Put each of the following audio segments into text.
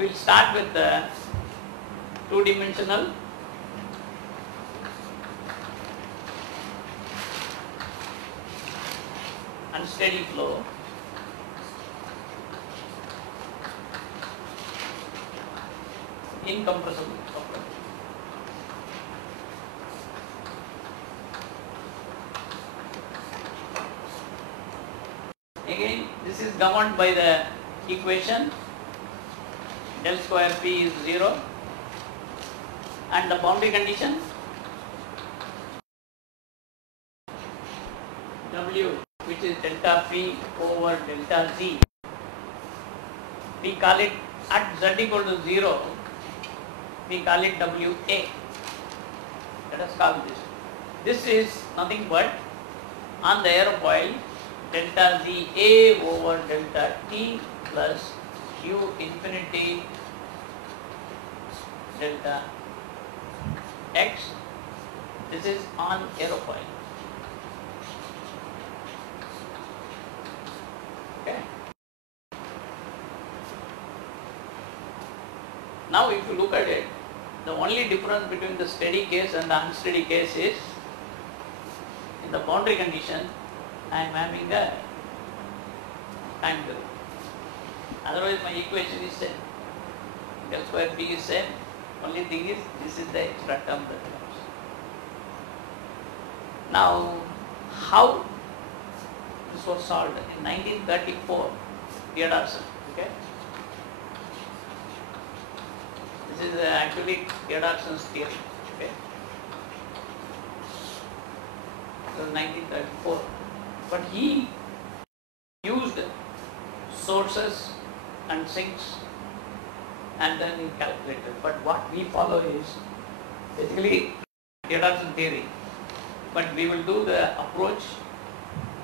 We will start with the two-dimensional unsteady flow incompressible coupler. Again, this is governed by the equation del square P is 0 and the boundary condition W, which is delta P over delta Z. We call it at Z equal to 0, we call it WA. Let us call this. This is nothing but on the aerofoil delta Z A over delta T plus U infinity delta X. This is on aerofoil. Okay. Now if you look at it, the only difference between the steady case and the unsteady case is in the boundary condition I am having a time derivative. Otherwise my equation is same. Del square P is same. Only thing is this is the extra term that comes. Now how this was solved? In 1934, Theodorsen. Okay. This is actually Theodorsen's theory. Okay. So 1934. But he used sources and sinks and then he calculated. But what we follow is basically Theodorsen theory. But we will do the approach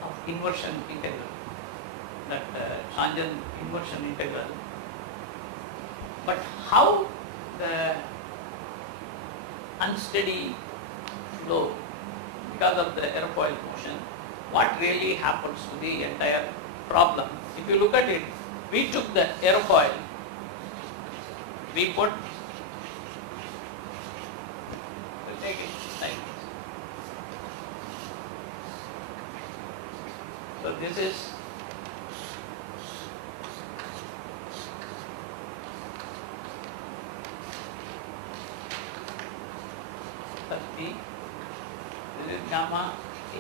of inversion integral, that Chanjan inversion integral. But how the unsteady flow because of the aerofoil motion, what really happens to the entire problem? If you look at it, we took the aerofoil, we put, we'll take it like this. So this is P, this is gamma A.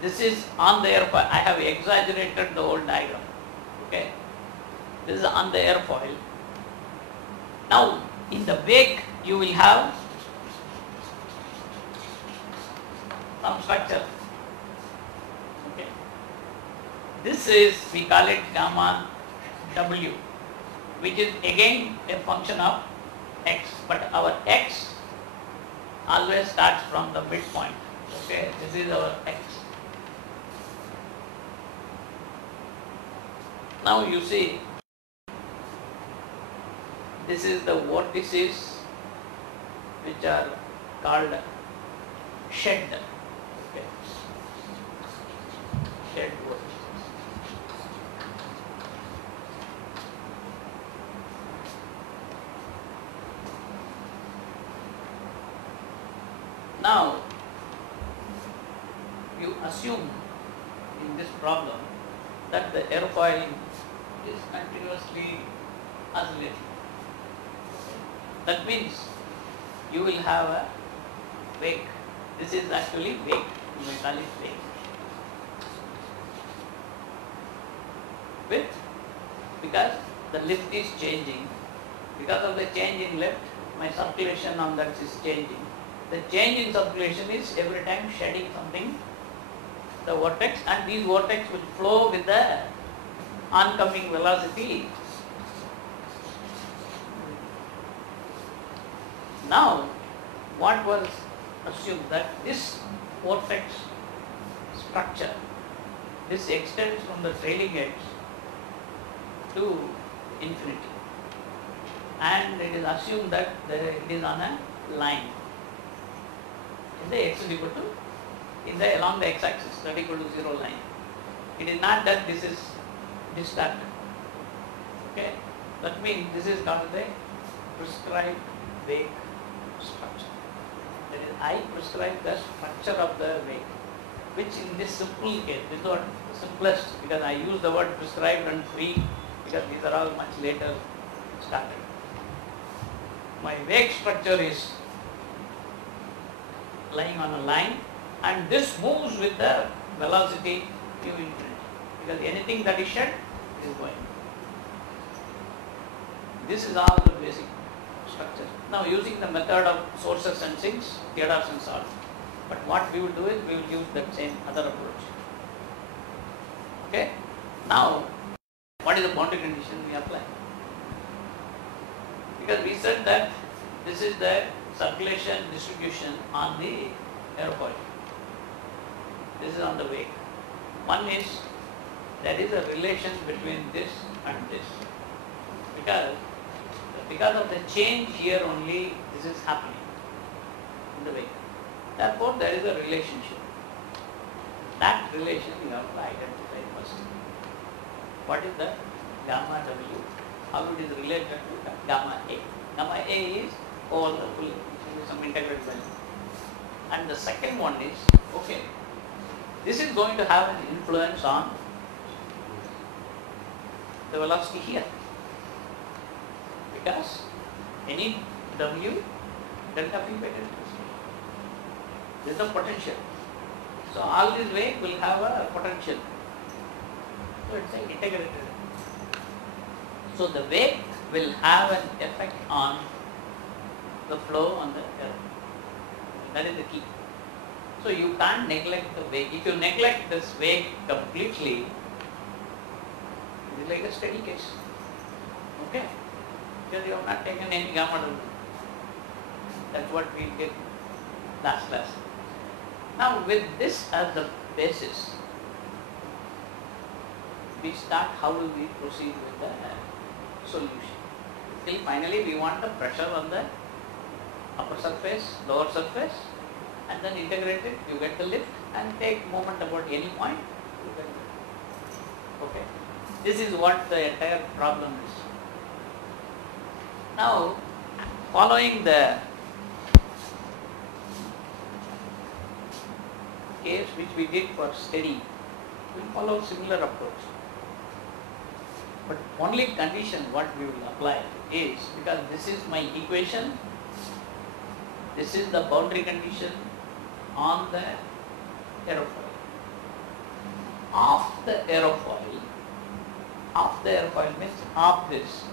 This is on the airfoil. I have exaggerated the whole diagram. Okay. This is on the airfoil. Now, in the wake, you will have some structure. Okay. This is, we call it gamma W, which is again a function of x, but our x always starts from the midpoint. Okay. This is our x. Now you see, this is the vortices which are called shed. Okay. Shed vortices. Now you assume in this problem that the airfoil is continuously oscillating. That means you will have a wake. This is actually wake. You may call it wake. With, because the lift is changing. Because of the change in lift, my circulation on that is changing. The change in circulation is every time shedding something, the vortex, and these vortex will flow with the oncoming velocity. Now, what was assumed that this vortex structure, this extends from the trailing edge to infinity, and it is assumed that it is on a line in the x is equal to, along the x-axis, that equal to 0 line. It is not that this is distorted. Okay, that means this is called the prescribed wake structure. That is, I prescribe the structure of the wake, which in this simple case, this is what the simplest, because I use the word prescribed and free because these are all much later started. My wake structure is lying on a line, and this moves with the velocity u infinity, because anything that is shed is going. This is all the basic structure. Now, using the method of sources and sinks, Theodorsen solved. But what we will do is we will use that same other approach. Okay. Now, what is the boundary condition we apply? Because we said that this is the circulation distribution on the aerofoil. This is on the wake. One is there is a relation between this and this, because of the change here only this is happening in the wake. Therefore, there is a relationship. That relation you have to identify first. What is the gamma W? How it is related to gamma A? Gamma A is over the full, some integrated value. And the second one is, okay, this is going to have an influence on the velocity here, because any W, delta P by delta C. This is the potential. So all this wake will have a potential. So it's an integrated. So the wake will have an effect on the flow on the air. That is the key. So you can't neglect the wake. If you neglect this wake completely, it is like a steady case. Okay? Because you have not taken any gamma W. That's what we did last class. Now with this as the basis, we start how do we proceed with the solution. Till finally we want the pressure on the upper surface, lower surface, and then integrate it, you get the lift and take moment about any point, you get it. Okay. This is what the entire problem is. Now, following the case which we did for steady, we will follow similar approach. But only condition what we will apply is, because this is my equation, this is the boundary condition on the aerofoil. Off the aerofoil means off this.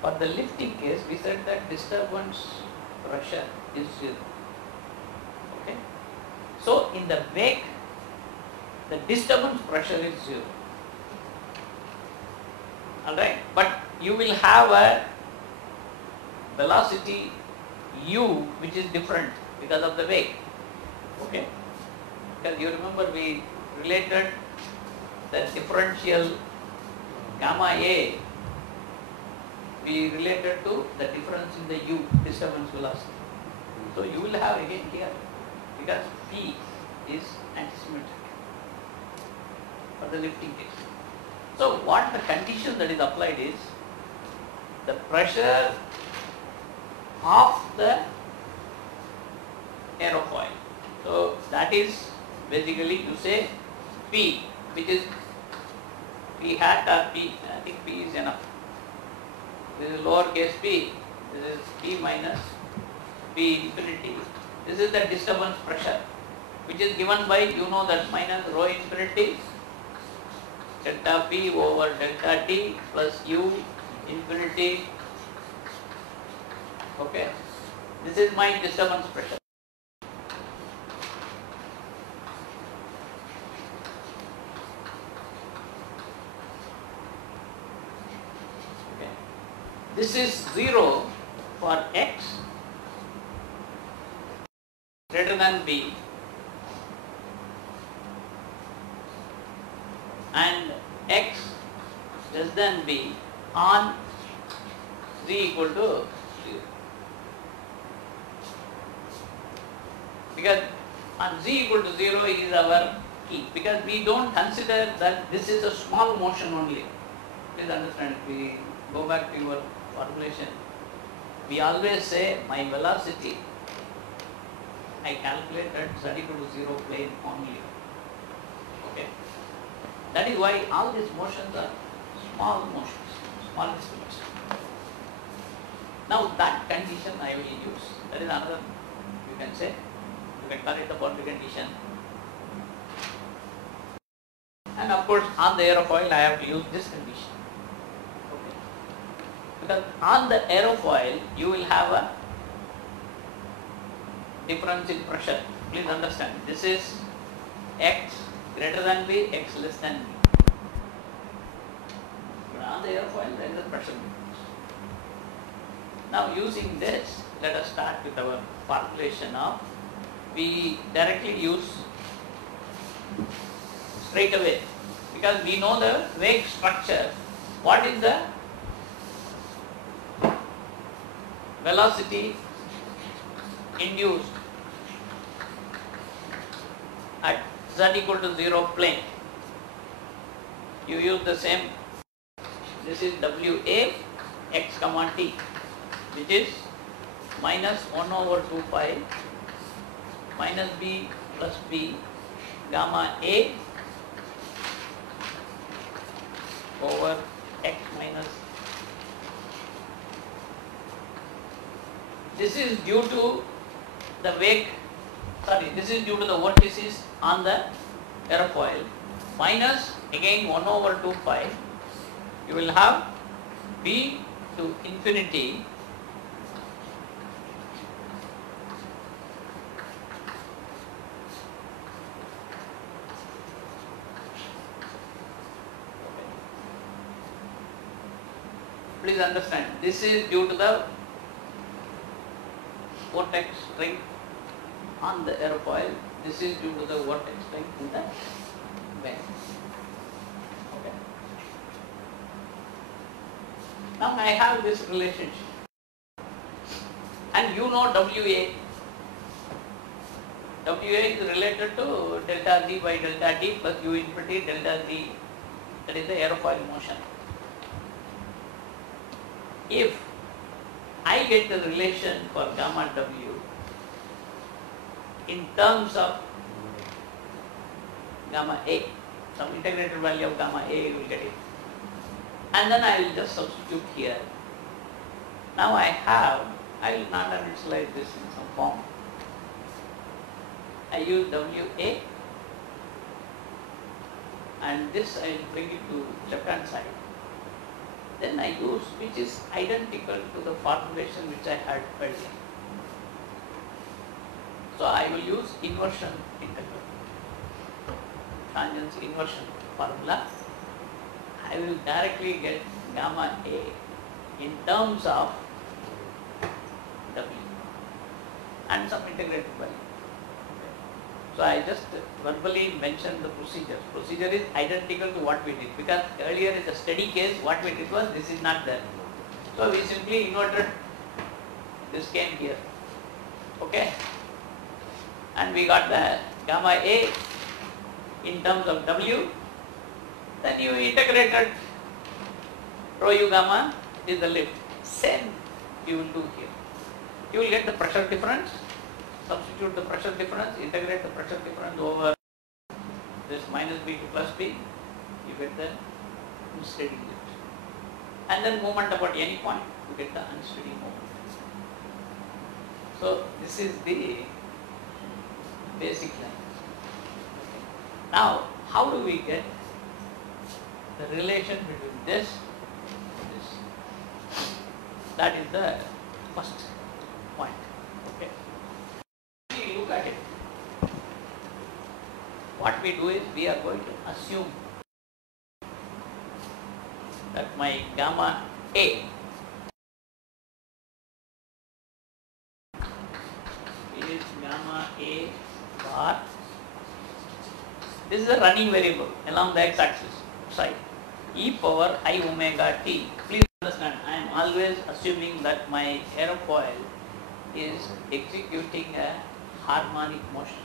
For the lifting case, we said that disturbance pressure is 0. Okay. So in the wake, the disturbance pressure is 0. Alright, but you will have a velocity u which is different because of the wake. Okay? Because you remember we related the differential gamma A, we related to the difference in the u, disturbance velocity. So you will have again here, because P is antisymmetric for the lifting case. So what the condition that is applied is the pressure of the aerofoil. So that is basically you say P, which is P hat or P, I think P is enough. This is lowercase p, this is P minus P infinity. This is the disturbance pressure, which is given by, you know, that minus rho infinity delta P over delta T plus U infinity. Okay, this is my disturbance pressure. Okay, this is 0 for x greater than b and x less than b on z equal to 0. Because on z equal to 0 is our key, because we don't consider that this is a small motion only. Please understand, if we go back to your formulation, we always say my velocity I calculate at z equal to 0 plane only. Okay. That is why all these motions are small motions, smallest motions. Now that condition I will use. That is another, you can say, you can call it the boundary condition. And of course on the aerofoil I have to use this condition. Okay. Because on the aerofoil you will have a difference in pressure. Please understand, this is x greater than b, x less than b. But on the airfoil there is a pressure difference. Now using this, let us start with our formulation of, we directly use straight away, because we know the wake structure. What is the velocity induced at z equal to 0 plane? You use the same, this is WA x comma t, which is minus 1 over 2 pi minus b plus b gamma a over x minus. This is due to the wake, this is due to the vortices on the aerofoil, minus again 1 over 2 pi, you will have b to infinity Please understand, this is due to the vortex strength on the aerofoil. This is due to the vortex strength in the vent. Okay. Now I have this relationship, and you know WA. WA is related to delta Z by delta D plus U infinity delta Z. That is the aerofoil motion. If I get the relation for gamma W in terms of gamma A, some integrated value of gamma A, you will get it. And then I will just substitute here. Now I will not initialize this in some form. I use WA, and this I will bring it to left hand side. Then I use, which is identical to the formulation which I had earlier. So I will use inversion integral, tangents inversion formula. I will directly get gamma A in terms of W and some integrated value. So I just verbally mentioned the procedure. Procedure is identical to what we did, because earlier in the steady case what we did was this is not there. So we simply inverted, this came here. Okay? And we got the gamma A in terms of W. Then you integrated rho u gamma is the lift. Same you will do here. You will get the pressure difference. Substitute the pressure difference, integrate the pressure difference over this minus b to plus b, you get the unsteady lift. And then movement about any point, you get the unsteady movement. So this is the basic line. Now, how do we get the relation between this and this? That is the first point. Okay. Look at it. What we do is we are going to assume that my gamma A is gamma A bar. This is a running variable along the x-axis side, e power I omega t. Please understand, I am always assuming that my aerofoil is executing a harmonic motion.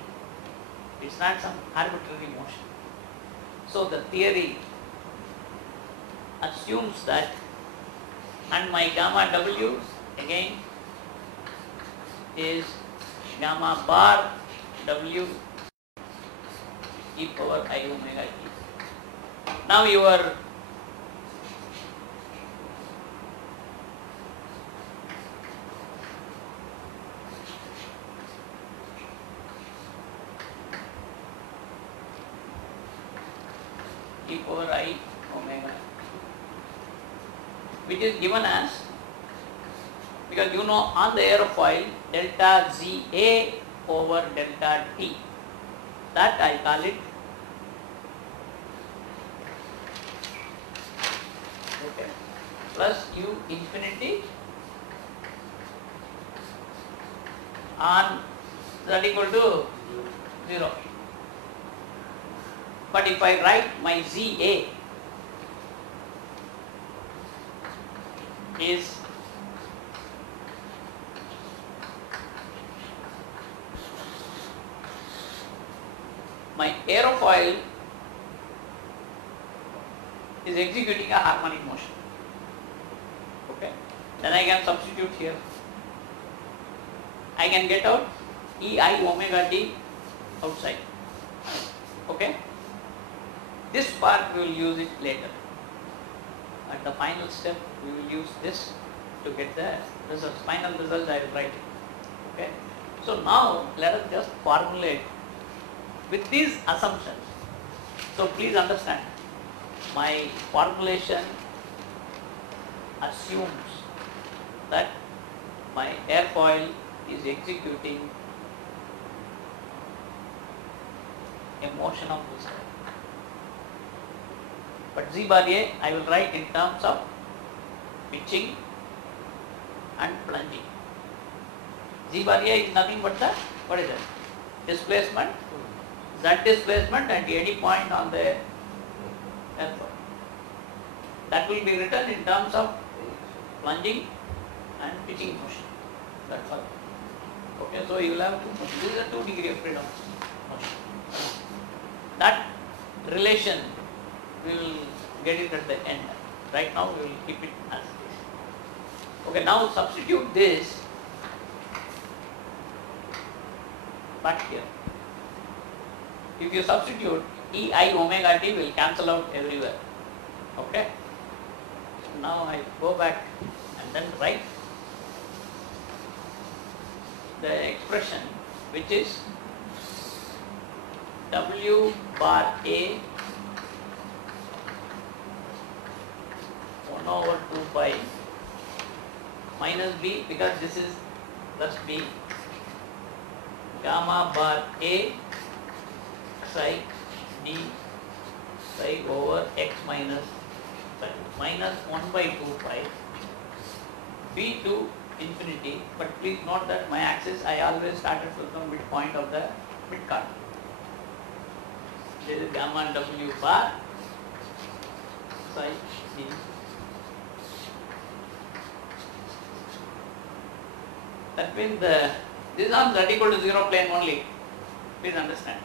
It's not some arbitrary motion. So the theory assumes that, and my gamma w again is gamma bar w e power I omega t. Now your e power I omega, which is given as, because you know on the aerofoil delta ZA over delta T, that I call it okay, plus U infinity on z equal to 0. But if I write my ZA is my aerofoil is executing a harmonic motion. Okay, then I can substitute here. I can get out EI omega t outside. Okay, this part we will use it later. At the final step, we will use this to get the results. Final results I will write it. Okay, so now let us just formulate with these assumptions. So please understand, my formulation assumes that my airfoil is executing a motion of this type. But Z bar A I will write in terms of pitching and plunging. Z bar A is nothing but the, what is it? Displacement, Z displacement at any point on the airfoil. That will be written in terms of plunging and pitching motion. That's all. Okay, so you will have two motion. This is a 2 degree of freedom motion. That relation we will get it at the end. Right now we will keep it as this. Okay, now substitute this back here. If you substitute, EI omega t will cancel out everywhere. Okay. Now I go back and then write the expression, which is W bar A 1 over 2 pi minus B, because this is plus B, gamma bar A psi d psi over x minus psi minus 1 by 2 pi B to infinity. But please note that my axis I always started from the midpoint of the midcard. This is gamma W bar psi d. That means this is on z equal to 0 plane only. Please understand.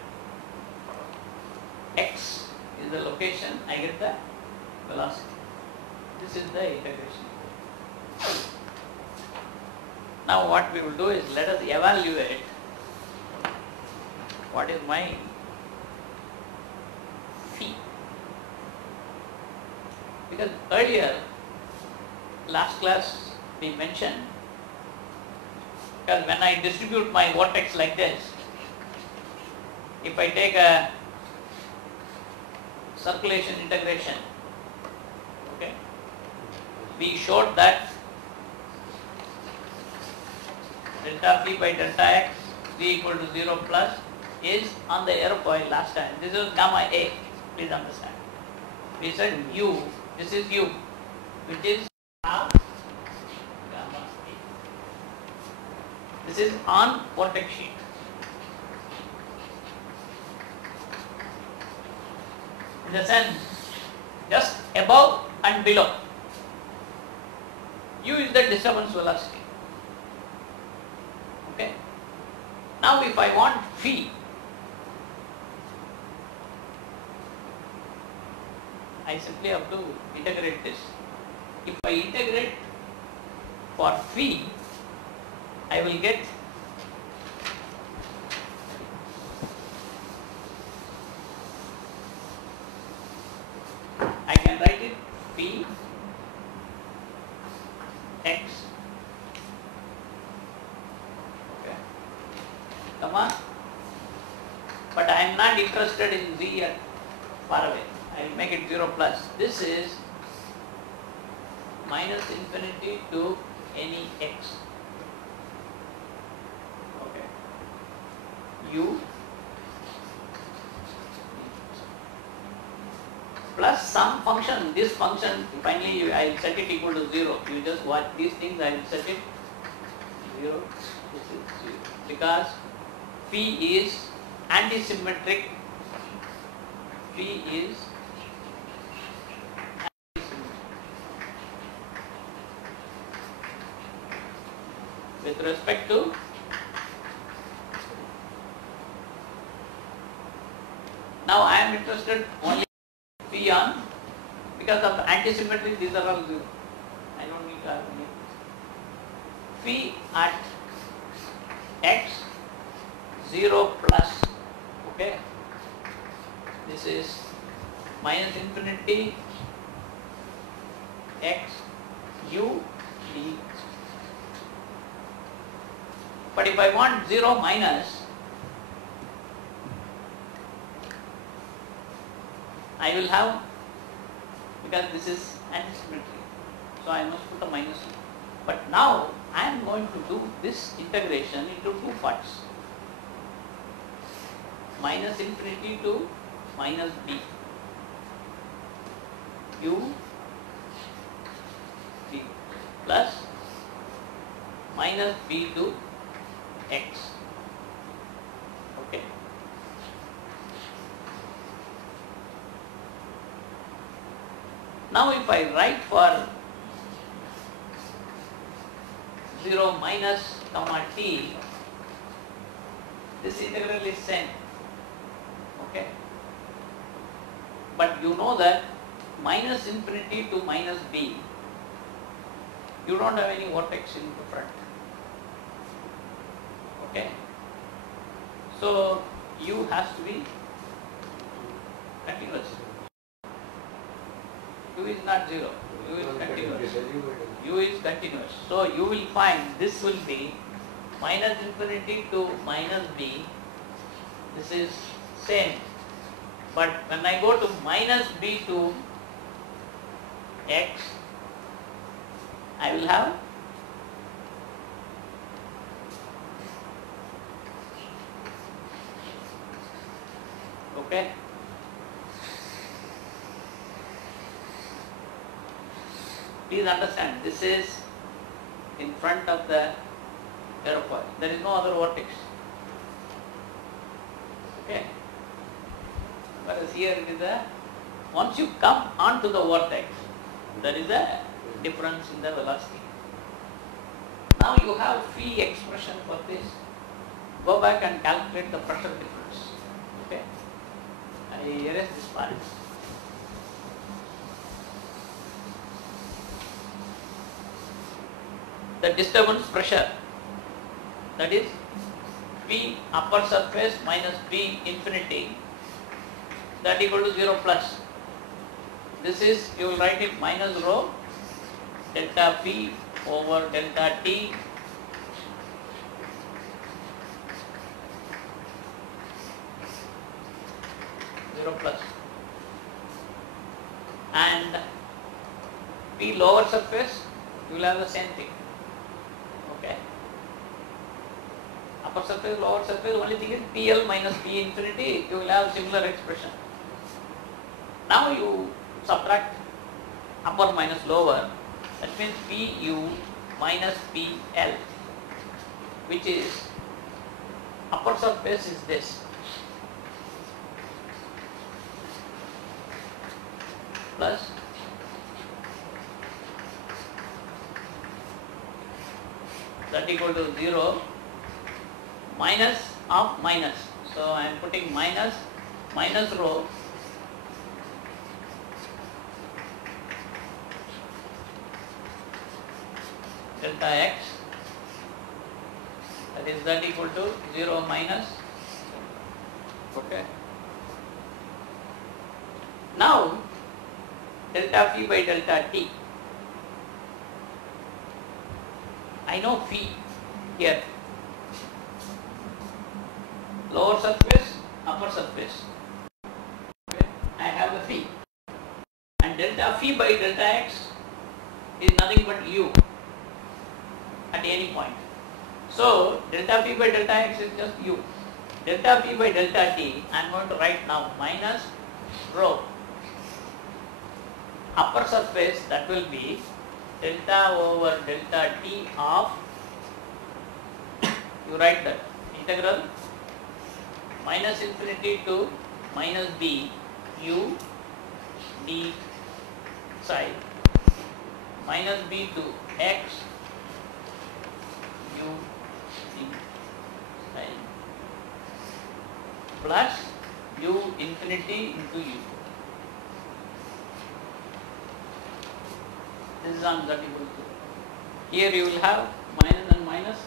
X is the location, I get the velocity. This is the integration. Now what we will do is, let us evaluate what is my phi. Because earlier, last class we mentioned, because when I distribute my vortex like this, if I take a circulation integration, okay, we showed that delta P by delta x V equal to 0 plus is on the aerofoil last time. This is gamma A, please understand. We said U, this is U, which is half gamma A. This is on vortex sheet. In the sense, just above and below. U is the disturbance velocity. Okay. Now if I want phi, I simply have to integrate this. If I integrate for phi, I will get I can write it phi x, okay, comma, but I am not interested in z yet, far away. I will make it 0 plus. This is minus infinity to any x, okay, u plus some function. This function finally I will set it equal to 0. You just watch these things. I will set it 0. This is 0 because phi is antisymmetric. Phi is with respect to now I am interested only phi on because of the antisymmetry. These are all 0. I don't need to have any. Phi at x 0 plus, okay, this is minus infinity x u d. But if I want 0 minus, I will have, because this is antisymmetry, so I must put a minus. But now I am going to do this integration into two parts, minus infinity to minus b, u b plus minus b to x, okay. Now if I write for 0 minus comma t, this integral is same, okay. But you know that minus infinity to minus b, you don't have any vortex in the front, okay. So u has to be continuous. U is not 0, u is continuous. U is continuous. So you will find this will be minus infinity to minus b. This is same. But when I go to minus b to x, I will have okay. Please understand, this is in front of the aerofoil. There is no other vortex. Okay. Whereas here it is a, once you come onto the vortex, there is a difference in the velocity. Now you have phi expression for this. Go back and calculate the pressure difference. Okay. I erase this part. The disturbance pressure, that is P upper surface minus P infinity, that equal to 0 plus. This is, you will write it minus rho delta P over delta T plus, and P lower surface, you will have the same thing. Okay. Upper surface, lower surface, only thing is PL minus P infinity, you will have similar expression. Now you subtract upper minus lower, that means PU minus PL, which is upper surface is this, plus that equal to 0 minus of minus. So I am putting minus rho delta x, that is z equal to 0 minus. Okay. Now delta phi by delta t. I know phi here. Lower surface, upper surface. Okay. I have the phi. And delta phi by delta x is nothing but u at any point. So delta phi by delta x is just u. Delta phi by delta t, I am going to write now minus rho. Upper surface, that will be delta over delta t of, you write that, integral minus infinity to minus b u d psi minus b to x u d psi plus u infinity into u. This is on z equal to. Here you will have minus and minus,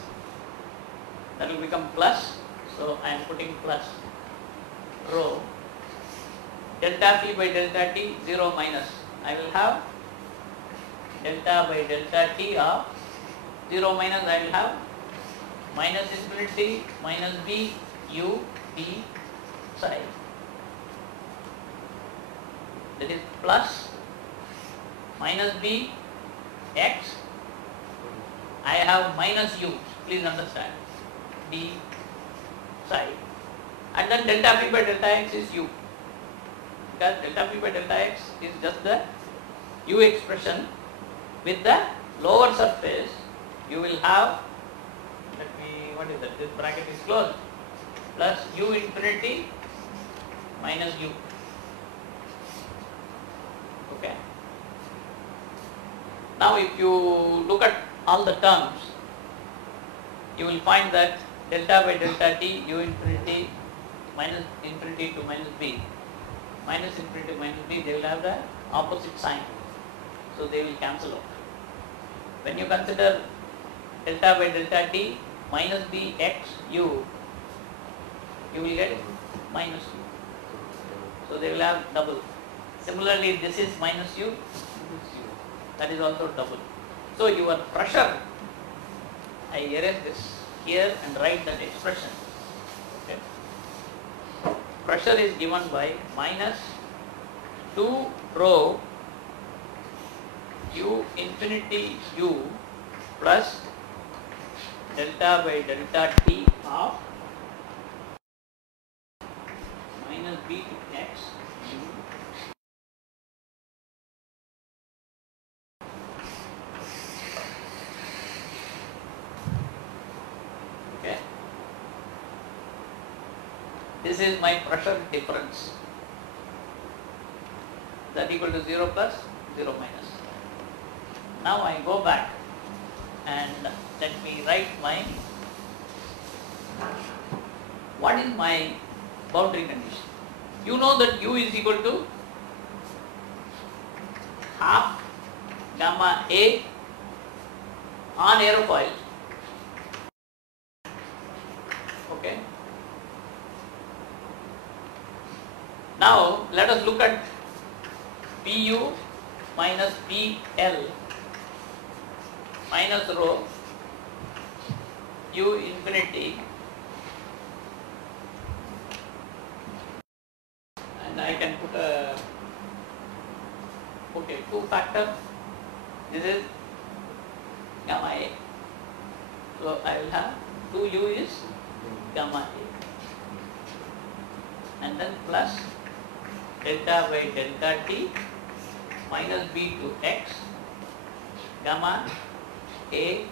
that will become plus. So I am putting plus rho delta phi by delta t 0 minus. I will have delta by delta t of 0 minus. I will have minus infinity minus b u d psi, that is plus minus b x. I have minus u, please understand, d psi, and then delta phi by delta x is u, because delta phi by delta x is just the u expression. With the lower surface you will have, what is that, this bracket is closed, plus u infinity minus u. Okay. Now if you look at all the terms, you will find that delta by delta t u infinity minus infinity to minus b minus infinity to minus b, they will have the opposite sign, so they will cancel out. When you consider delta by delta t minus b x u, you will get minus u, so they will have double. Similarly, this is minus u, that is also double. So your pressure, I erase this here and write that expression. Okay. Pressure is given by minus 2 rho u infinity u plus delta by delta t of minus b to x u This is my pressure difference. That equal to 0 plus 0 minus. Now I go back and let me write my, what is my boundary condition? You know that u is equal to half gamma A on aerofoil. Okay. Now let us look at Pu minus Pl minus rho u infinity, and I can put a 2 factor. This is gamma A. So I will have 2u is gamma A, and then plus delta by delta t minus b to x gamma A.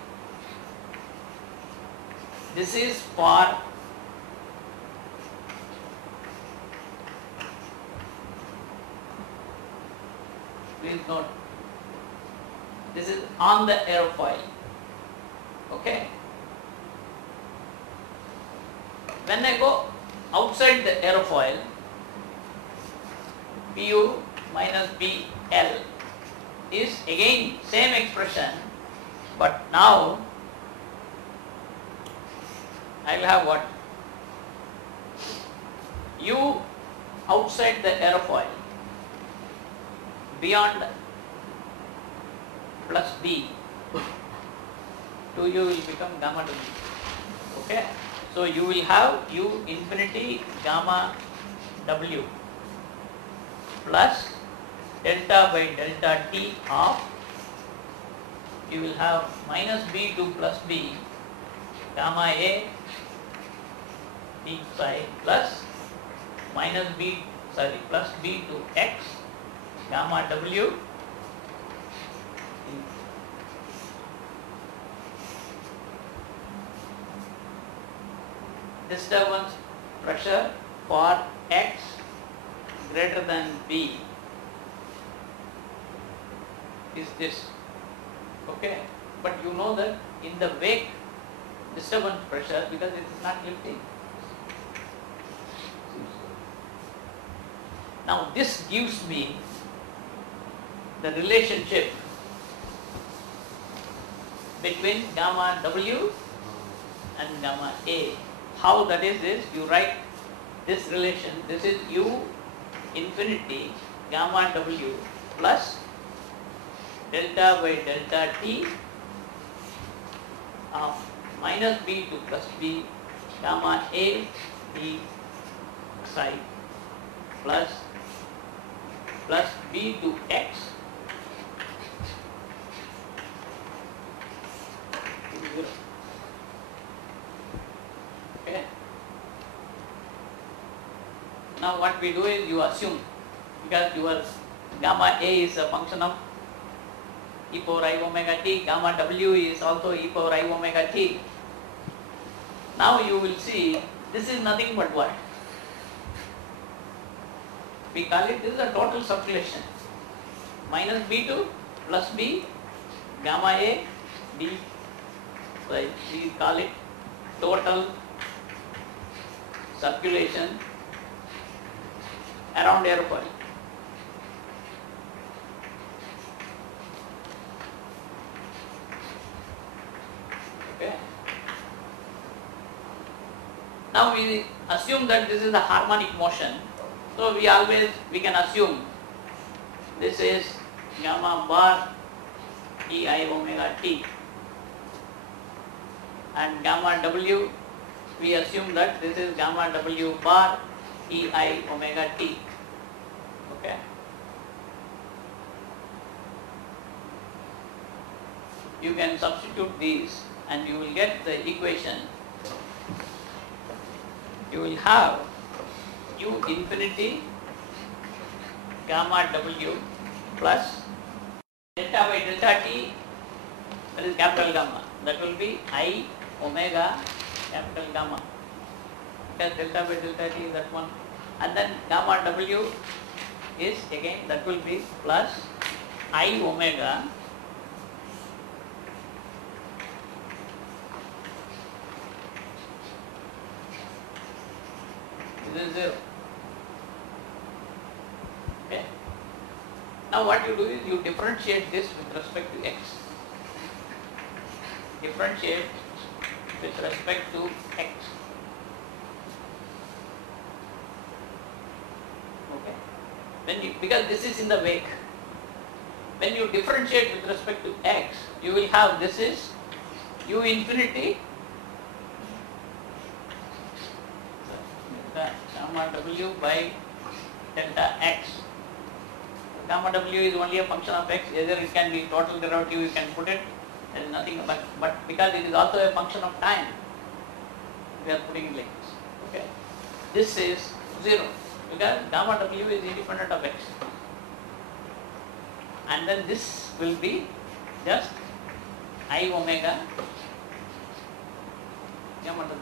This is for please note, this is on the aerofoil. Okay. When I go outside the aerofoil, Pu minus Pl is again same expression, But now I will have what? U outside the aerofoil beyond plus B, 2U will become gamma W. Okay. So you will have U infinity gamma W plus delta by delta T of, you will have minus B to plus B gamma A D psi plus minus B, plus B to X gamma W disturbance pressure for X greater than B is this. Okay, but you know that in the wake disturbance pressure, because it is not lifting. Now this gives me the relationship between gamma W and gamma A. How that is this? You write this relation. This is U infinity gamma W plus delta by delta T of minus B to plus B gamma A D psi plus B to X to 0. Okay. Now what we do is you assume, because your gamma A is a function of e power I omega t, gamma W is also e power I omega t. Now you will see this is nothing but what? We call it, this is a total circulation. Minus B to plus B gamma A D. So we call it total circulation around aerofoil. Okay. Now we assume that this is a harmonic motion. So we can assume this is gamma bar E I omega t, and gamma W, we assume that this is gamma W bar E I omega t. Okay. You can substitute these and you will get the equation. You will have U infinity gamma W plus delta by delta T, that is capital gamma, that will be I omega capital gamma, because delta by delta T is that one, and then gamma W is again, that will be plus I omega this is 0. Okay. Now what you do is you differentiate this with respect to X. Differentiate with respect to X. Okay. Because this is in the wake. When you differentiate with respect to X, you will have, this is U infinity gamma W by delta X. Gamma W is only a function of X, either it can be total derivative, you can put it, there is nothing, but because it is also a function of time, we are putting it like this. Okay. This is 0, because gamma W is independent of X. And then this will be just I omega gamma W.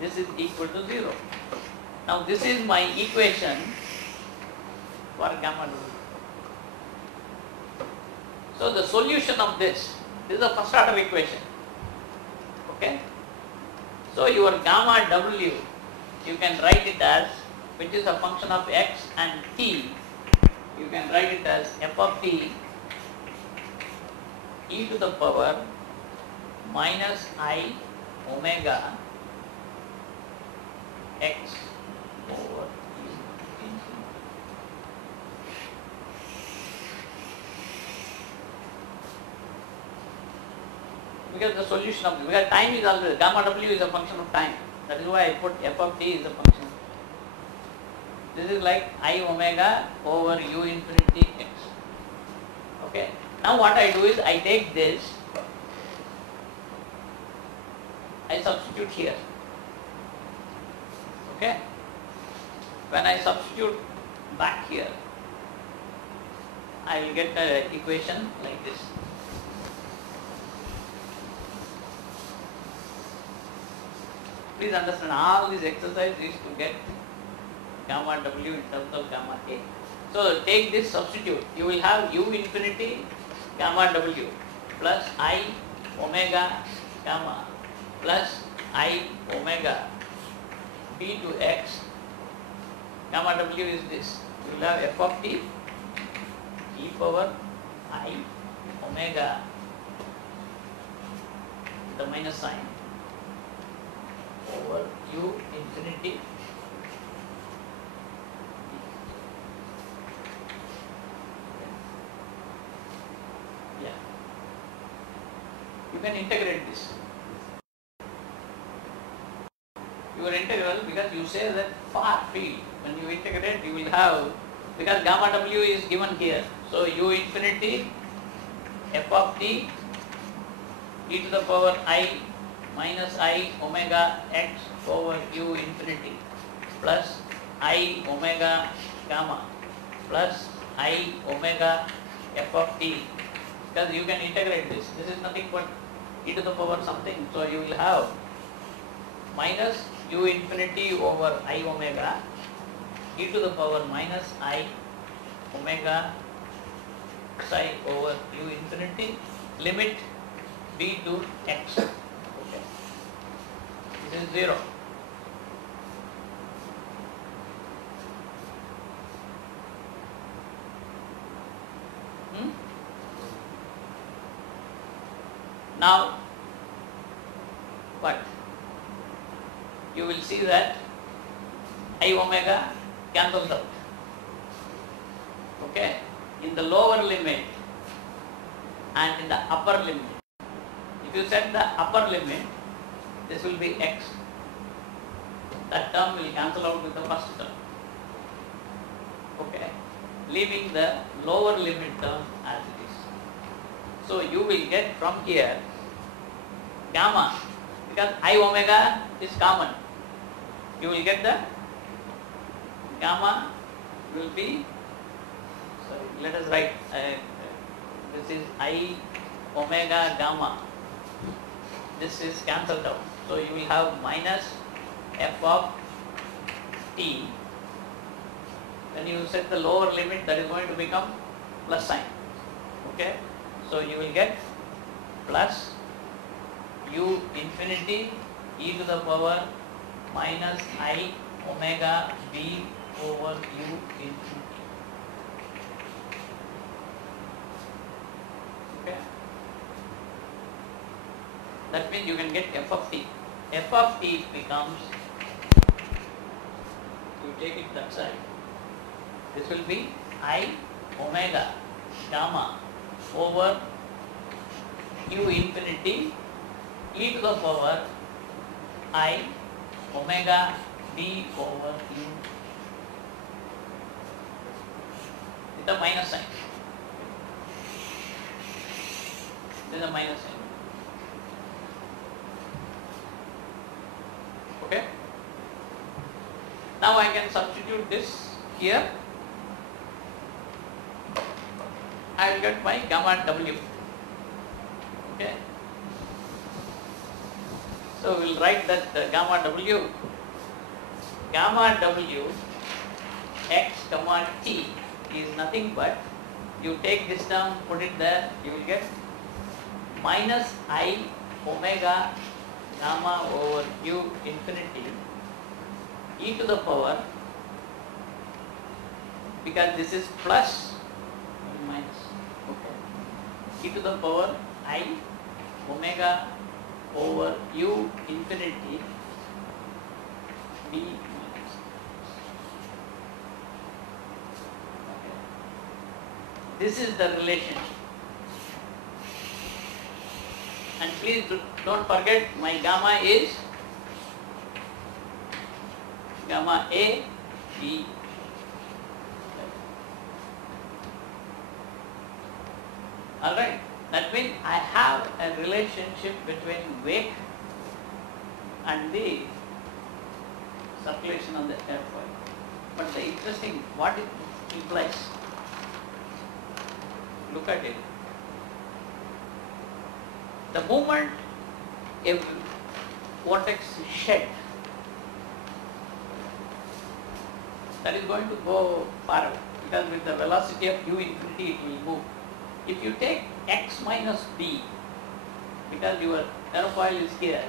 This is equal to 0. Now this is my equation for gamma W. So the solution of this is a first order equation. Okay. So your gamma W, you can write it as, which is a function of X and T, you can write it as f of t e to the power minus I omega x over u infinity. Because the solution of, because time is always, gamma w is a function of time. That is why I put f of t is a function. This is like I omega over u infinity x. Okay. Now what I do is I take this, I substitute here. Okay. When I substitute back here, I will get the equation like this. Please understand, all this exercise is to get gamma w in terms of gamma a. So take this substitute, you will have u infinity gamma w plus I omega gamma plus I omega b to x. Gamma w is this. You will have f of t e power I omega, the minus sign, over u infinity . Yeah. You can integrate this. Your integral, because you say that far field, when you integrate you will have, because gamma w is given here, so u infinity f of t e to the power I minus I omega x over u infinity plus I omega gamma plus I omega f of t, because you can integrate this. This is nothing but e to the power something, so you will have minus u infinity over I omega e to the power minus I omega psi over u infinity, limit b to x. Okay. This is 0. Now what? You will see that I omega cancels out. Okay? In the lower limit and in the upper limit. If you set the upper limit, this will be x. That term will cancel out with the first term. Okay? Leaving the lower limit term as it is. So you will get from here gamma, because I omega is common. You will get the gamma will be, sorry, let us write, this is I omega gamma. This is cancelled out. So you will have minus f of t. When you set the lower limit, that is going to become plus sign. Okay? So you will get plus u infinity e to the power minus I omega b over u infinity. Okay? That means you can get f of t. F of t becomes, you take it that side, this will be I omega gamma over u infinity e to the power I omega b over u with a minus sign. This is a minus sign. Okay? Now I can substitute this here. I will get my gamma w. Okay? So we will write that gamma w x comma t is nothing but, you take this term, put it there, you will get minus I omega gamma over u infinity e to the power, because this is plus minus, okay, e to the power I omega over u infinity b minus. Okay. This is the relationship. And please don't forget my gamma is gamma A, B. Alright, that means I have a relationship between wake and the circulation of the airfoil. But the interesting, what it implies, look at it. The moment a vortex is shed, that is going to go far away, because with the velocity of u infinity it will move. If you take x minus b, because your aerofoil is here,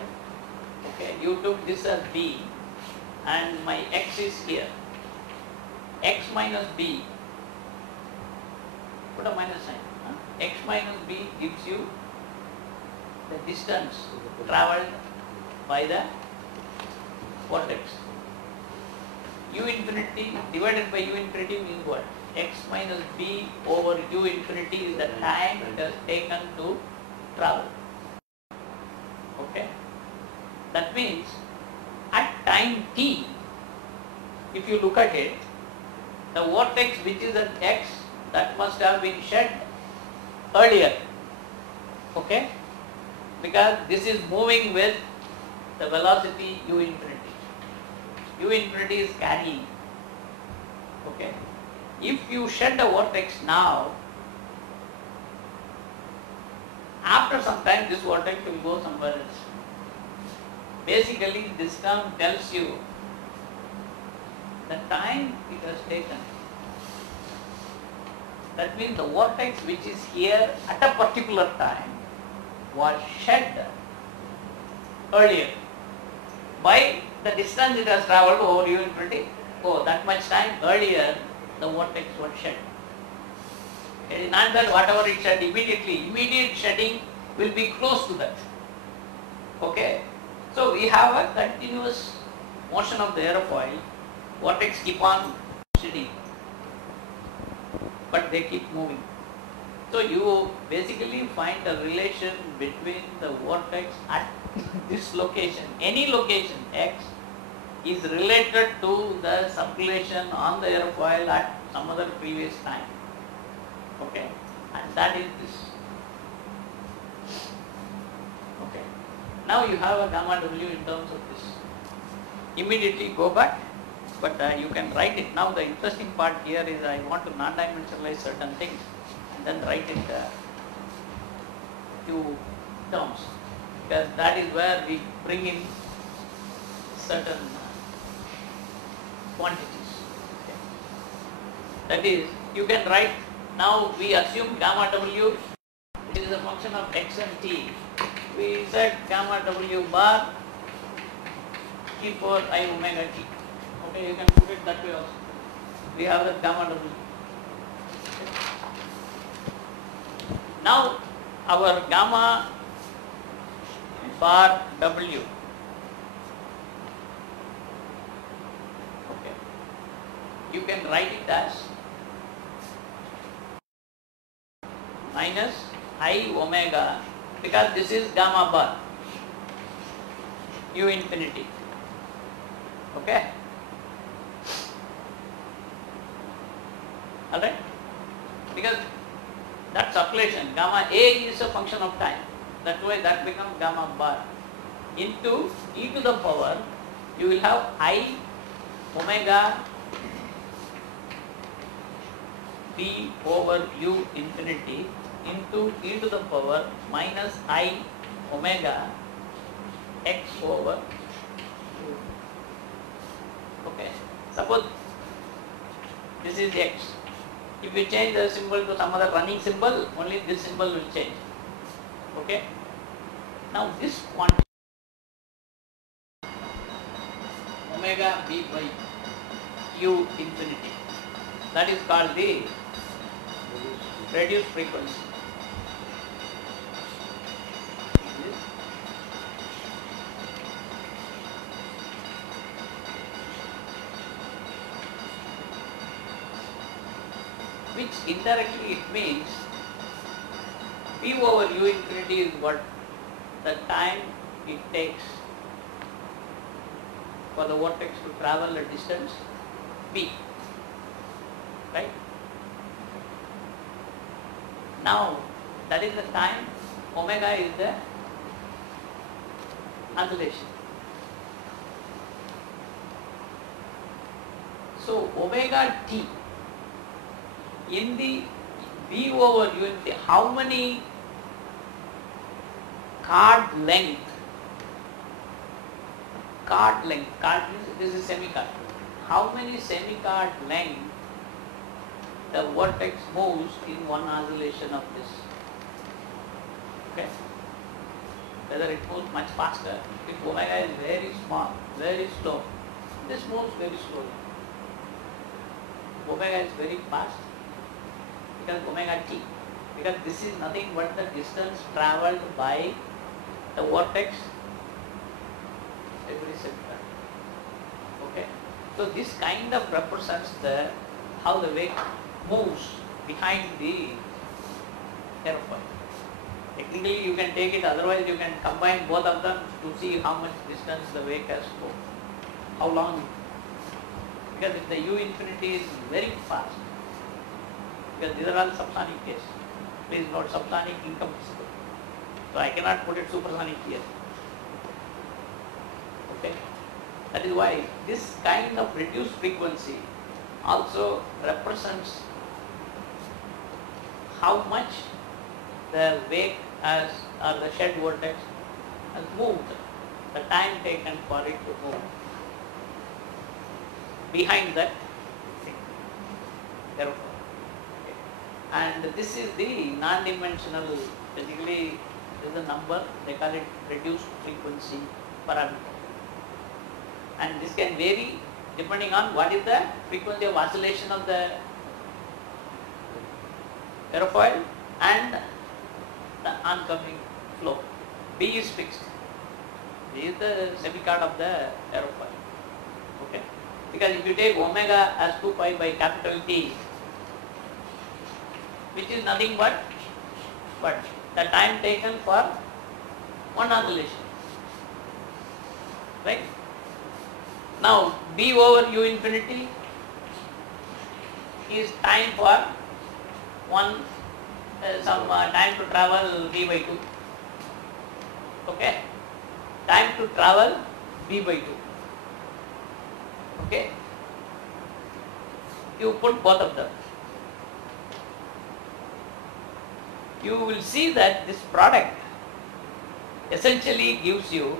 okay, you took this as b and my x is here, x minus b, put a minus sign, x minus b gives you the distance travelled by the vortex. U infinity divided by u infinity means what? X minus b over u infinity is the time it has taken to travel. Okay? That means at time t, if you look at it, the vortex which is at x, that must have been shed earlier. Okay? Because this is moving with the velocity u infinity. U infinity is carrying. Okay. If you shed a vortex now, after some time this vortex will go somewhere else. Basically this term tells you the time it has taken. That means the vortex which is here at a particular time was shed earlier by the distance it has travelled over u infinity. Oh, that much time earlier the vortex was shed. It is not that whatever it shed immediately, immediate shedding will be close to that. Okay. So we have a continuous motion of the aerofoil, vortex keep on shedding, but they keep moving. So you basically find a relation between the vortex at this location, any location x, is related to the circulation on the aerofoil at some other previous time. Okay, and that is this. Okay, now you have a gamma w in terms of this. Immediately go back, but you can write it. Now the interesting part here is I want to non-dimensionalize certain things and then write it few terms, because that is where we bring in certain quantities. Okay. That is, you can write, now we assume gamma w, it is a function of x and t. We said gamma w bar t for I omega t. Okay, you can put it that way also. We have the gamma w. Now our gamma bar w, okay, you can write it as minus I omega, because this is gamma bar u infinity. Okay, alright, because that circulation gamma A is a function of time, that's why that becomes gamma bar into e to the power, you will have I omega b over u infinity into e to the power minus I omega x over u. Okay, suppose this is x. If you change the symbol to some other running symbol, only this symbol will change. Okay. Now this quantity omega b by u infinity, that is called the reduced frequency. which indirectly it means V over u infinity is what the time it takes for the vortex to travel a distance v, right? Now that is the time, omega is the oscillation. So omega t in the v over u infinity, how many card length, card means this is semicard, how many semicard length the vortex moves in one oscillation of this, okay? Whether it moves much faster, if omega is very small, very slow, this moves very slowly. Omega is very fast because omega t, because this is nothing but the distance travelled by the vortex every semicard. Okay, so this kind of represents the how the wake moves behind the aerofoil. Technically you can take it, otherwise you can combine both of them to see how much distance the wake has moved, how long. Because if the u infinity is very fast, because these are all subsonic cases. Please note, subsonic incompressible. So I cannot put it supersonic here. Okay. That is why this kind of reduced frequency also represents how much the wake has, or the shed vortex has moved, the time taken for it to move behind that thing. Therefore, and this is the non-dimensional, basically this is a number, they call it reduced frequency parameter. And this can vary depending on what is the frequency of oscillation of the aerofoil and the oncoming flow. B is fixed. This is the semicard of the aerofoil. Okay. Because if you take omega as 2 pi by capital T, which is nothing but the time taken for one oscillation, right? Now B over u infinity is time for one time to travel v by 2. Okay, time to travel v by 2. Okay, you put both of them, you will see that this product essentially gives you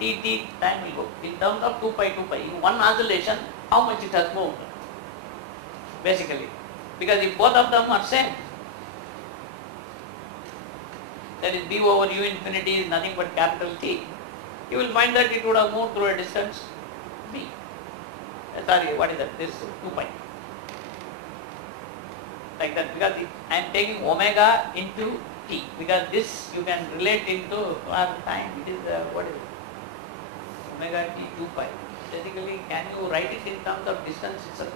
t time will go in terms of 2 pi, one oscillation, how much it has moved basically, because if both of them are same, that is b over u infinity is nothing but capital T, you will find that it would have moved through a distance b. Sorry, what is that? This 2 pi. Like that, because I am taking omega into t, because this you can relate into time. It is what is it? Omega t 2 pi. Basically, can you write it in terms of distance itself?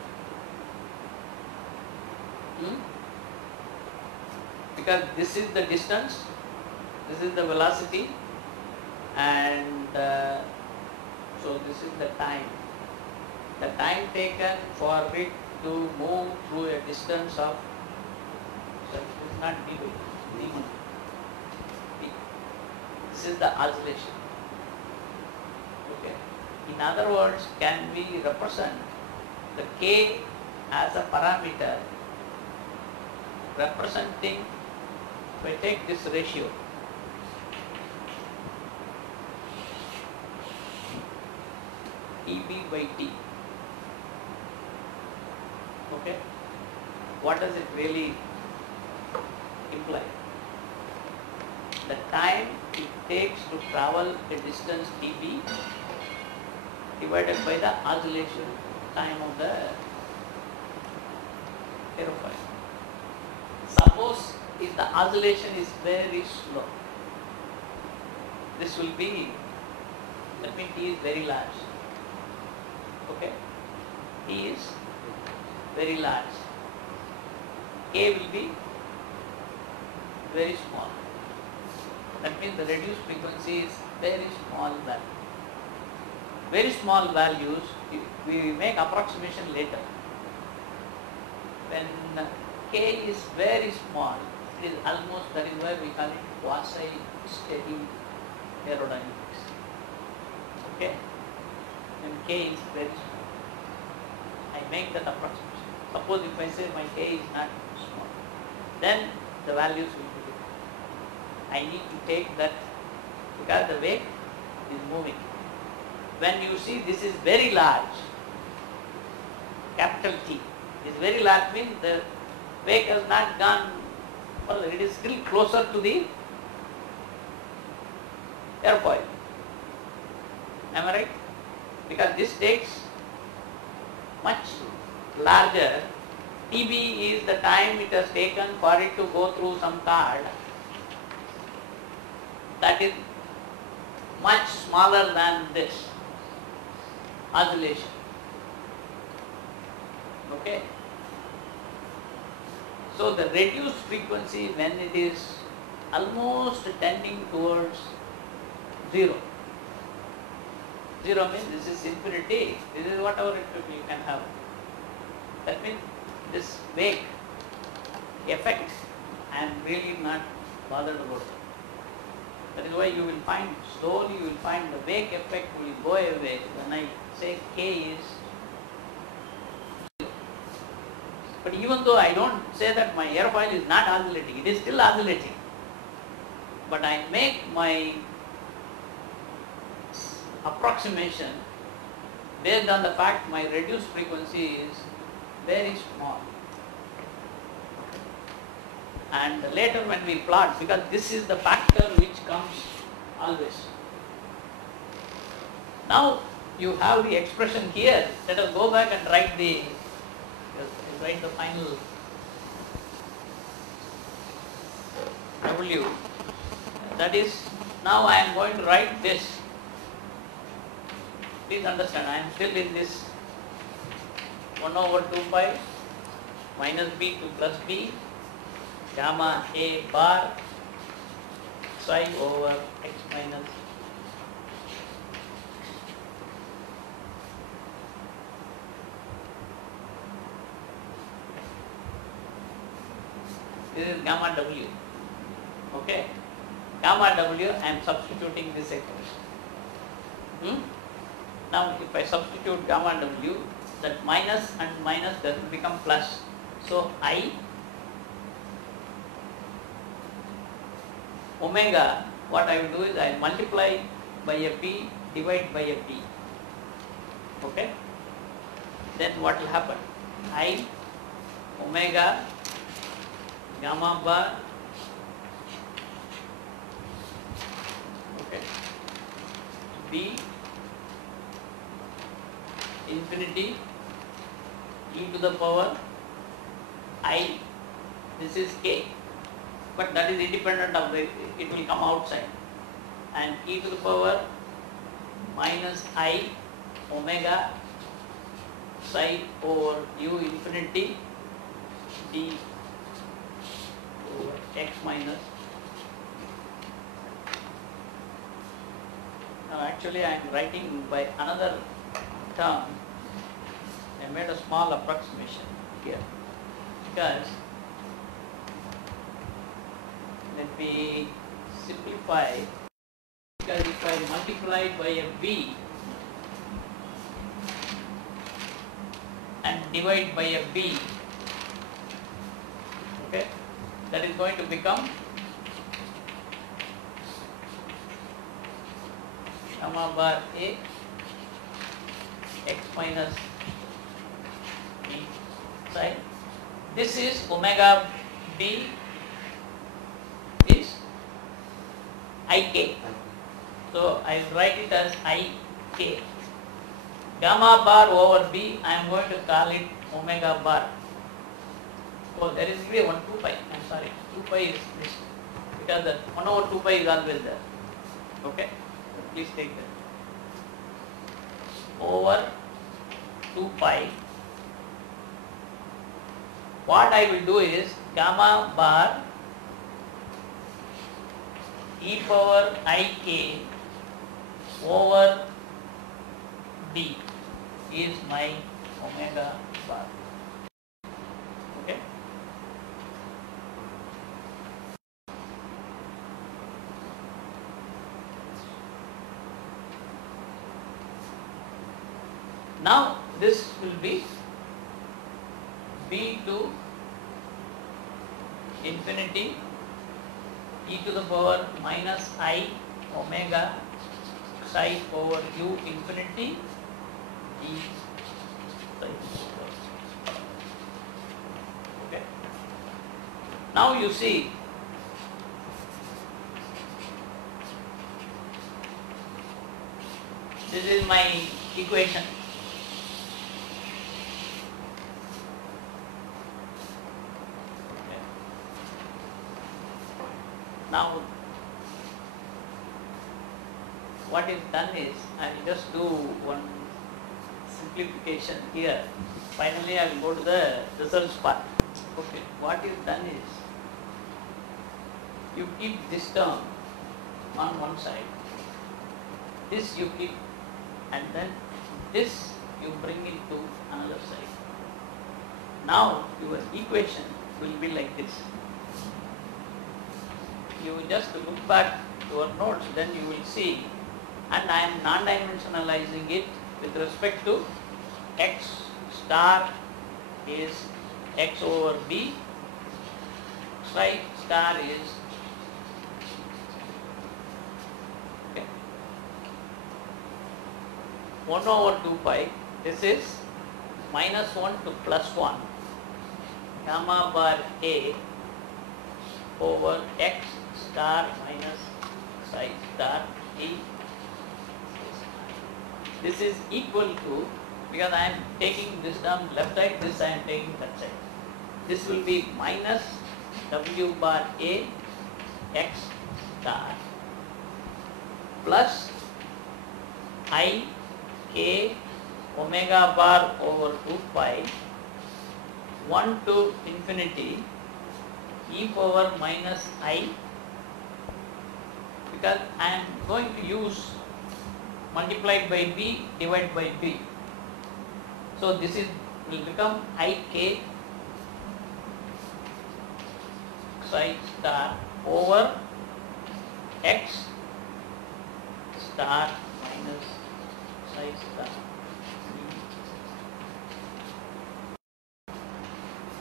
Because this is the distance, this is the velocity, and so this is the time. The time taken for it to move through a distance of, so it is not d by d. This is the oscillation. Okay. In other words, can we represent the k as a parameter representing, if I take this ratio, EB by T. Okay, what does it really imply? The time it takes to travel a distance dB divided by the oscillation time of the aerofoil. Suppose if the oscillation is very slow, this will be, that means T is very large. Okay, T is very large. K will be very small. That means the reduced frequency is very small value. Very small values, we make approximation later. When K is very small, it is almost, that is why we call it quasi-steady aerodynamics. Okay? When K is very small, I make that approximation. Suppose if I say my K is not small, then the values will be different. I need to take that because the wake is moving. When you see this is very large, capital T is very large, means the wake has not gone further, it is still closer to the airfoil. Am I right? Because this takes much larger. TB is the time it has taken for it to go through some card. That is much smaller than this oscillation. Okay? So the reduced frequency, when it is almost tending towards 0. 0 means this is infinity, this is whatever it will be, you can have. That means this wake effect, I am really not bothered about it. That is why you will find, slowly you will find the wake effect will go away when I say K is 0. But even though I don't say that my airfoil is not oscillating, it is still oscillating. But I make my approximation based on the fact my reduced frequency is very small. And later when we plot, because this is the factor which comes always. Now you have the expression here. Let us go back and write the final W. That is, now I am going to write this. Please understand, I am still in this 1 over 2 pi minus B to plus B gamma A bar psi over x minus this is gamma W. Okay, gamma W, I am substituting this expression. Now if I substitute gamma W, that minus and minus doesn't become plus. So I omega, what I will do is I will multiply by a P, divide by a P. Okay? Then what will happen? I omega gamma bar, okay, B infinity e to the power I, this is K, but that is independent of the, it will come outside, and e to the power minus I omega psi over u infinity d over x minus. Now actually I am writing by another term. I made a small approximation here because, let me simplify, because if I multiply by a B and divide by a B, okay, that is going to become gamma bar A x minus B psi. This is omega B is IK. So I will write it as IK. Gamma bar over B, I am going to call it omega bar. So there is really 1 2 pi. I am sorry, 2 pi is this, because the 1 over 2 pi is always there. Okay, so please take that. Over 2 pi. What I will do is gamma bar e power ik over d is my omega bar. Okay. Now this will be b to infinity e to the power minus I omega psi over u infinity d psi over. Okay. Now you see this is my equation. Now what is done is I will just do one simplification here. Finally I will go to the results part. Okay, what is done is you keep this term on one side, this you keep, and then this you bring it to another side. Now your equation will be like this. You just look back to your notes, then you will see, and I am non-dimensionalizing it with respect to x star is x over b, psi star is okay, 1 over 2 pi, this is minus 1 to plus 1 gamma bar a over x star minus psi star e. This is equal to, because I am taking this term left side, this I am taking that side. This will be minus w bar a x star plus I k omega bar over 2 pi 1 to infinity e power minus I, because I am going to use multiplied by b divided by b. So this is will become ik psi star over x star minus psi star.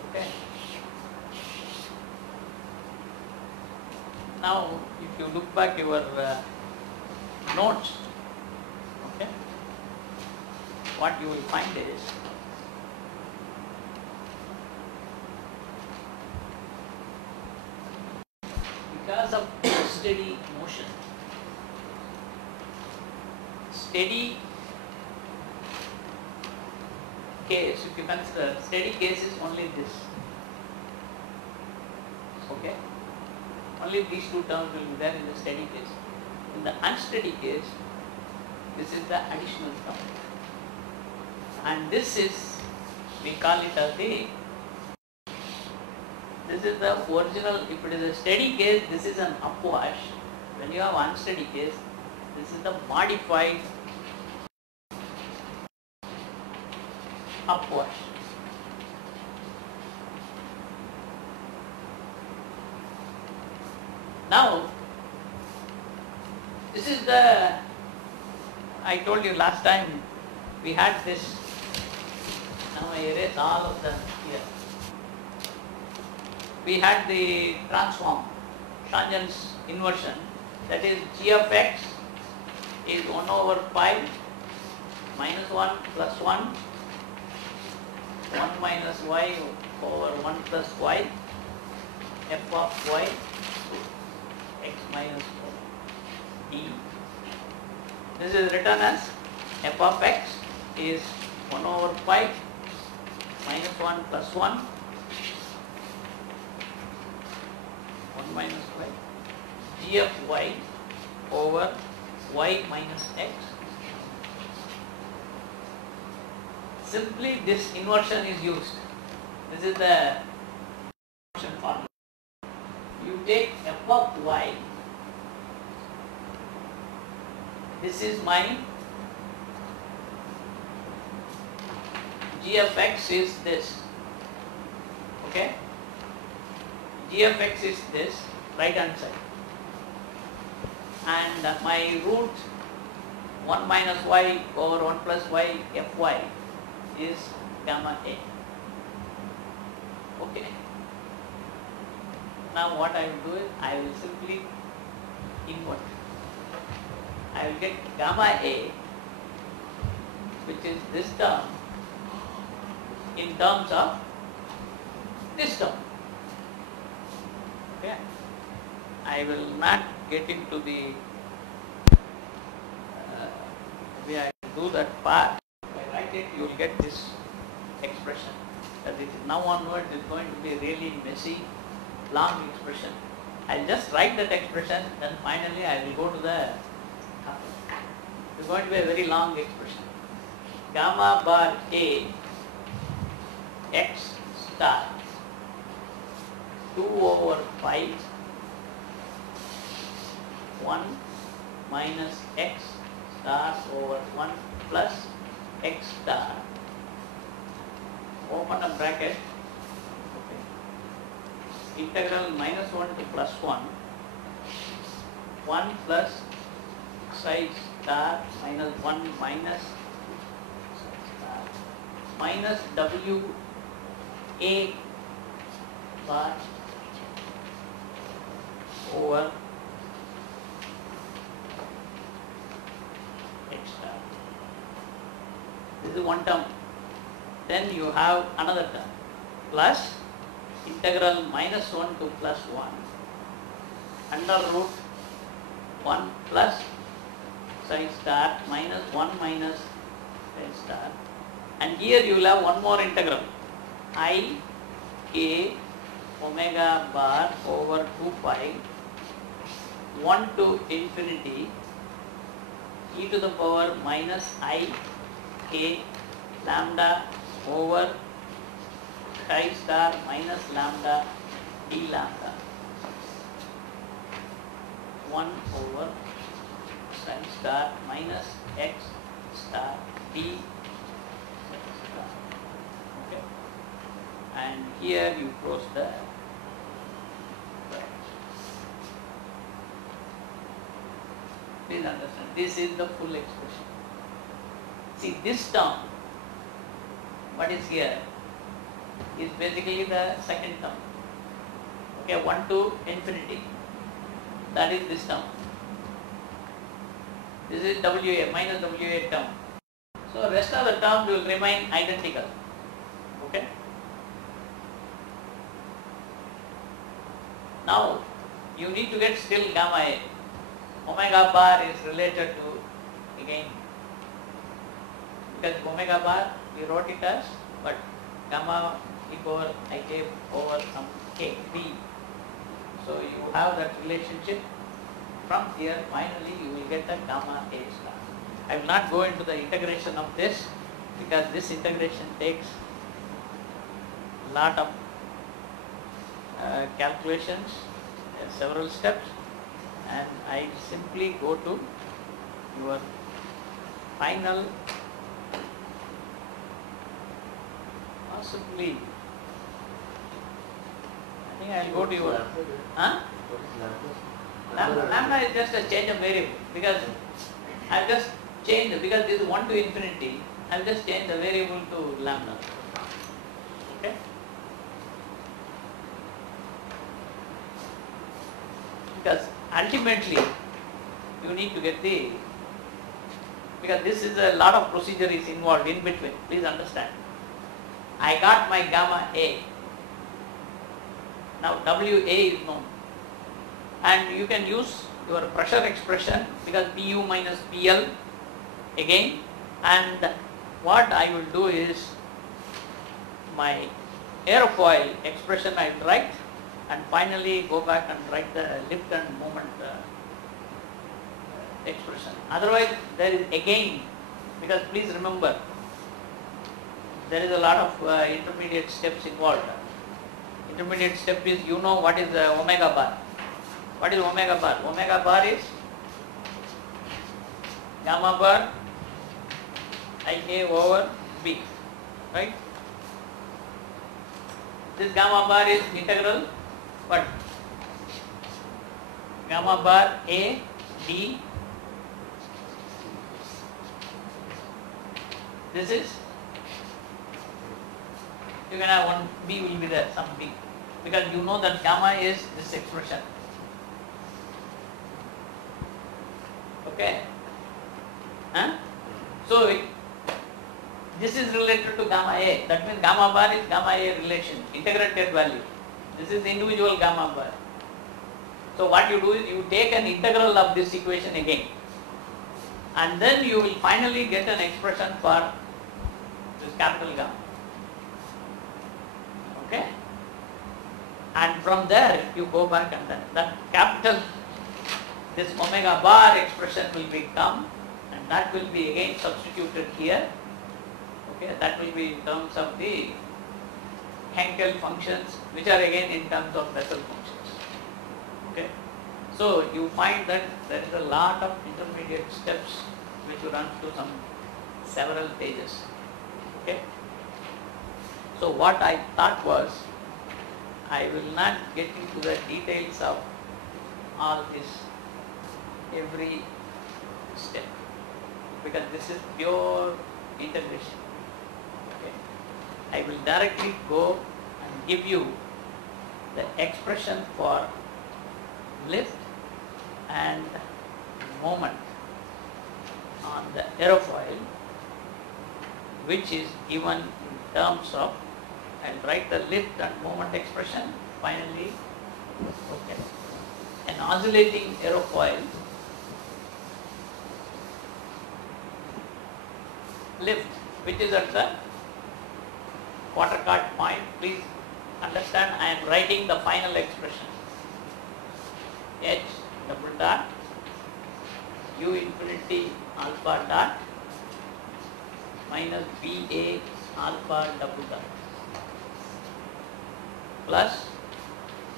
Okay. Now if you look back your notes, okay, what you will find is because of steady motion, steady case, if you consider steady case is only this, okay, only these two terms will be there in the steady case. In the unsteady case, this is the additional term, and this is, we call it as this is the original. If it is a steady case, this is an upwash. When you have unsteady case, this is the modified upwash. Now this is the, I told you last time we had this. Now I erase all of them here. We had the transform, Changel's inversion, that is g of x is 1 over pi minus 1 plus 1, 1 minus y over 1 plus y, f of y x minus d. This is written as f of x is 1 over pi minus 1 plus 1, 1 minus y, g of y over y minus x. Simply this inversion is used. This is the inversion formula. this is my g of x is this. Okay, g of x is this right hand side, and my root 1 minus y over 1 plus y fy is gamma a. Okay. Now what I will do is I will simply invert. I will get gamma a, which is this term, in terms of this term. Okay. I will not get into the way I do that part. If I write it, you will get this expression. That is, now onwards is going to be really messy, long expression. I'll just write that expression, then finally I will go to the. It's going to be a very long expression. Gamma bar a x star 2 over 5 1 minus x star over 1 plus x star, open a bracket, okay, integral minus 1 to plus 1 1 plus xi star minus 1 minus star minus w a bar over x star. This is one term. Then you have another term plus integral minus 1 to plus 1 under root 1 plus psi star minus 1 minus psi star, and here you will have one more integral I k omega bar over 2 pi 1 to infinity e to the power minus I k lambda over chi star minus lambda d lambda 1 over psi star minus x star d star. Okay. And here you close the bracket. Please understand, this is the full expression. See, this term, what is here, is basically the second term. Okay, 1 to infinity. That is this term. This is WA, minus WA term. So rest of the terms will remain identical. Okay. Now you need to get still gamma A. Omega bar is related to, again, because omega bar we wrote it as but gamma e power ik over some k b. So you have that relationship. From here finally you will get the gamma A star. I will not go into the integration of this because this integration takes a lot of calculations, several steps, and I simply go to your final, possibly, I think I will go to your, lambda is just a change of variable, because I have just changed, because this is 1 to infinity, I have just changed the variable to lambda. Okay? Because ultimately you need to get the, because this is a lot of procedure is involved in between, please understand. I got my gamma A. Now WA is known, and you can use your pressure expression because PU minus PL again, and what I will do is my aerofoil expression I will write, and finally go back and write the lift and moment expression. Otherwise there is again, because please remember there is a lot of intermediate steps involved. Intermediate step is, you know what is the omega bar. What is omega bar? Omega bar is gamma bar Ia over B, right? This gamma bar is integral, but gamma bar A D, this is, you can have one B will be there, some B, because you know that gamma is this expression. Okay? Huh? So this is related to gamma A. That means gamma bar is gamma A relation, integrated value. This is the individual gamma bar. So what you do is you take an integral of this equation again, and then you will finally get an expression for this capital gamma. Okay? And from there you go back, and then that capital, this omega bar expression will become, and that will be again substituted here. Okay, that will be in terms of the Henkel functions, which are again in terms of Bessel functions. Okay, so you find that there is a lot of intermediate steps which run through several pages. Okay, so what I thought was, I will not get into the details of all this, every step, because this is pure integration. Okay, I will directly go and give you the expression for lift and moment on the aerofoil, which is given in terms of, and write the lift and moment expression finally. Okay, an oscillating aerofoil lift, which is at the quarter chord point. Please understand, I am writing the final expression. H double dot U infinity alpha dot minus BA alpha double dot plus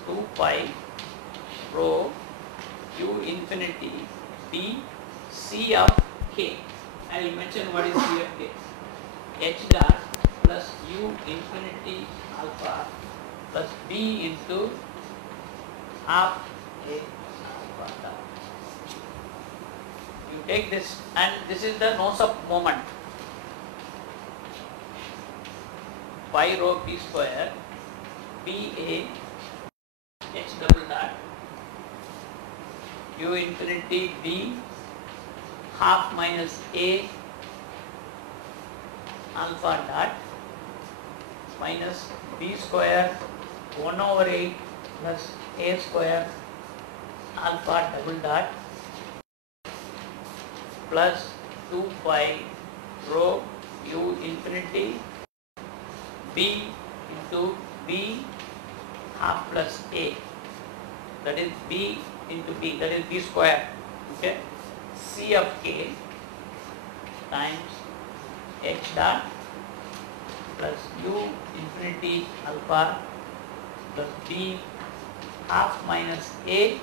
2 pi rho U infinity B C of K. I will mention what is C of K. H dot plus U infinity alpha plus B into half A alpha dot. You take this, and this is the nose of moment. Pi rho B square B A H double dot U infinity B half minus A alpha dot minus B square 1 over 8 plus A square alpha double dot plus 2 pi rho U infinity B into B half plus A, that is B into B, that is B square. Okay, C of K times H dot plus U infinity alpha plus B half minus A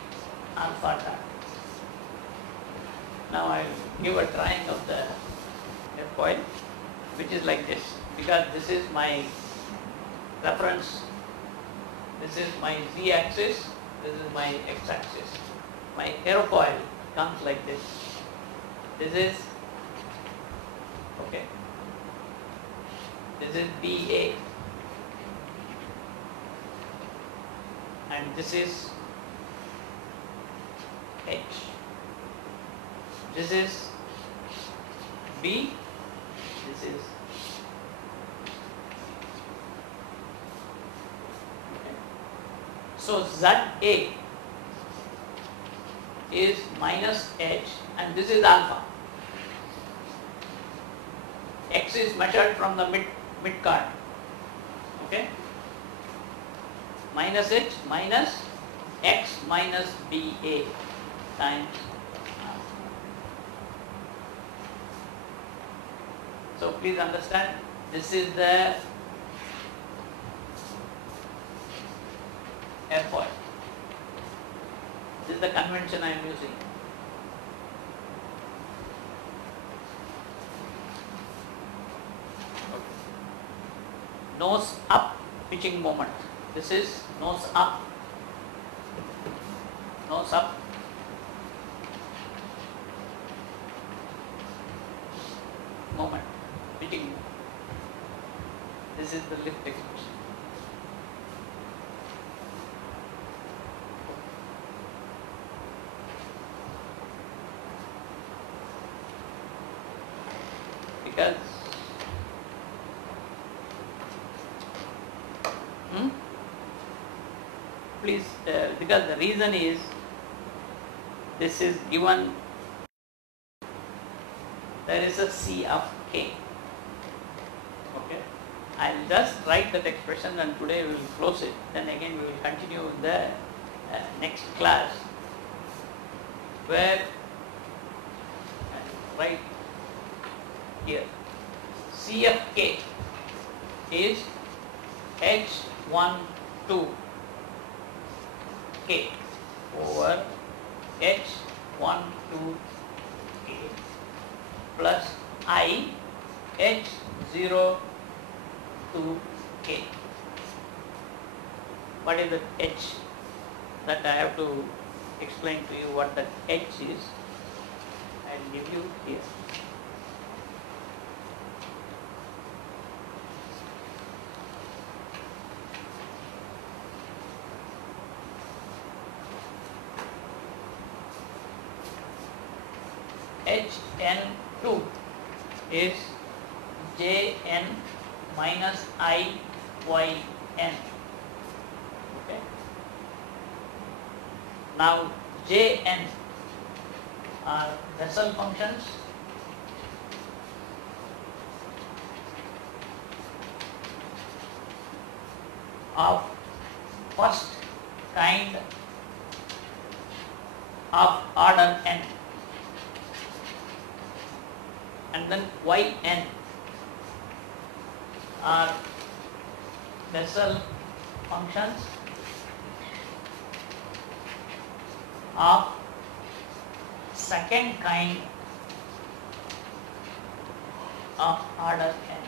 alpha dot. Now I will give a drawing of the airfoil, which is like this, because this is my reference, this is my z axis, this is my x axis. My airfoil comes like this. This is, okay, this is BA, and this is H. This is B, this is, okay. So ZA is minus H, and this is alpha. X is measured from the mid chord. Okay, minus H minus X minus BA times alpha. So please understand, this is the airfoil. This is the convention I am using. nose up pitching moment. This is nose up moment, pitching moment. This is the lift expression. Because please, because the reason is this is given, there is a C of K. Okay, I'll just write that expression and today we will close it. Then again we will continue in the next class where write here C of K is H12 K over H12 K plus I H02 K. What is the H? That I have to explain to you what that H is. I will give you here. Hn2 is Jn minus Iyn. Okay. Now Jn are Bessel functions of first kind of order n, and then Yn are Bessel functions of second kind of order n,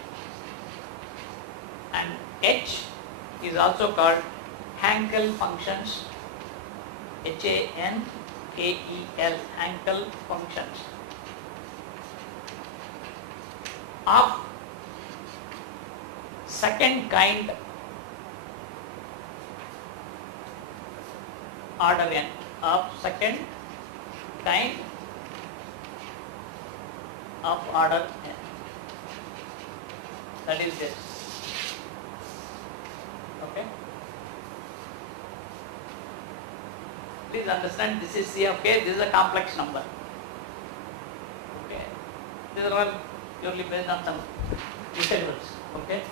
and H is also called Hankel functions, Hankel, Hankel functions of second kind order n, of second kind of order n. That is this. Okay. Please understand, this is C of K, this is a complex number. Okay. These are all purely based on some intervals. Okay.